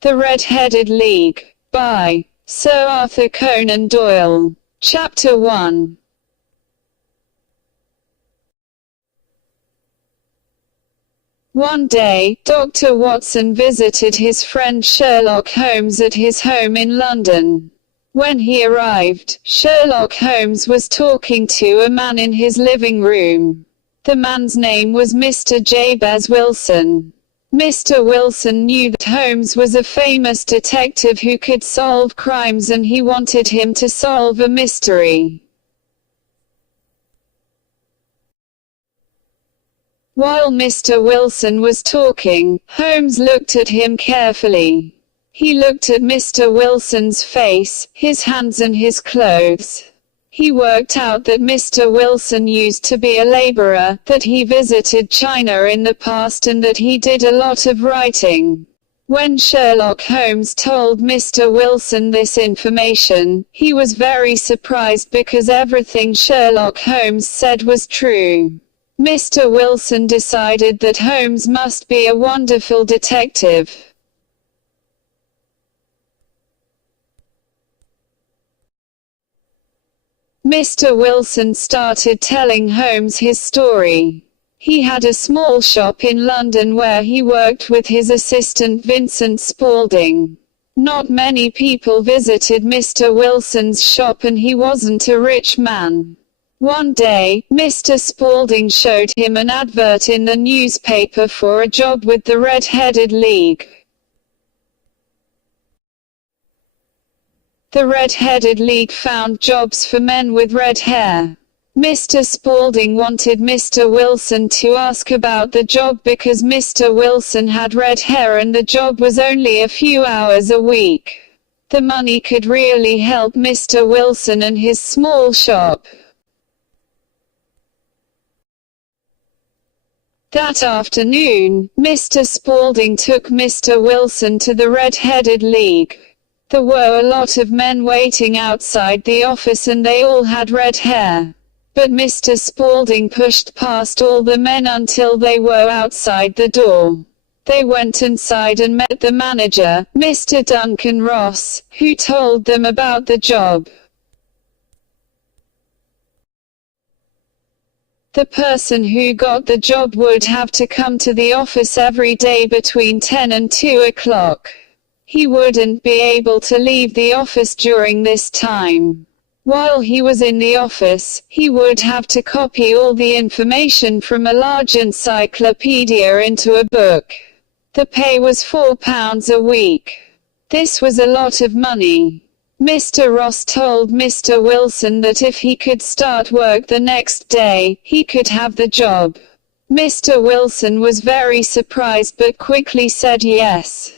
The Red-Headed League, by Sir Arthur Conan Doyle. Chapter 1. One day, Dr. Watson visited his friend Sherlock Holmes at his home in London. When he arrived, Sherlock Holmes was talking to a man in his living room. The man's name was Mr. Jabez Wilson. Mr. Wilson knew that Holmes was a famous detective who could solve crimes, and he wanted him to solve a mystery. While Mr. Wilson was talking, Holmes looked at him carefully. He looked at Mr. Wilson's face, his hands and his clothes. He worked out that Mr. Wilson used to be a laborer, that he visited China in the past, and that he did a lot of writing. When Sherlock Holmes told Mr. Wilson this information, he was very surprised because everything Sherlock Holmes said was true. Mr. Wilson decided that Holmes must be a wonderful detective. Mr. Wilson started telling Holmes his story. He had a small shop in London where he worked with his assistant Vincent Spaulding. Not many people visited Mr. Wilson's shop, and he wasn't a rich man. One day, Mr. Spaulding showed him an advert in the newspaper for a job with the Red-Headed League. The Red-Headed League found jobs for men with red hair. Mr. Spaulding wanted Mr. Wilson to ask about the job because Mr. Wilson had red hair and the job was only a few hours a week. The money could really help Mr. Wilson and his small shop. That afternoon, Mr. Spaulding took Mr. Wilson to the Red-Headed League. There were a lot of men waiting outside the office, and they all had red hair. But Mr. Spaulding pushed past all the men until they were outside the door. They went inside and met the manager, Mr. Duncan Ross, who told them about the job. The person who got the job would have to come to the office every day between 10 and 2 o'clock. He wouldn't be able to leave the office during this time. While he was in the office, he would have to copy all the information from a large encyclopedia into a book. The pay was £4 a week. This was a lot of money. Mr. Ross told Mr. Wilson that if he could start work the next day, he could have the job. Mr. Wilson was very surprised but quickly said yes.